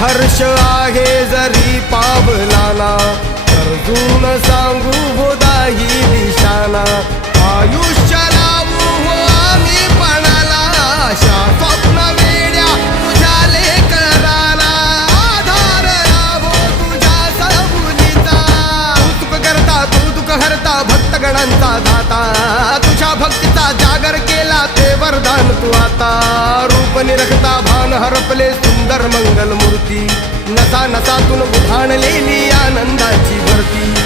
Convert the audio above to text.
हर्ष आहे जरी पावलाना, अर्जुन सांगू बोधाही दिशाना. आयुष्य लावू हो आम्ही पणाला, आशा स्वप्न वेड्या तुझ्या लेकराला. आधार लाभो तुझ्या सबुलीचा, तू दुःख हरता भक्तगणांचा दाता. तुझ्या भक्तीचा जागर केला ते वरदान तू आता. रूप निरखता भान हरपले सुंदर मंगल मूर्ती, नसा नसातून उधाणलेली आनंदाची भरती.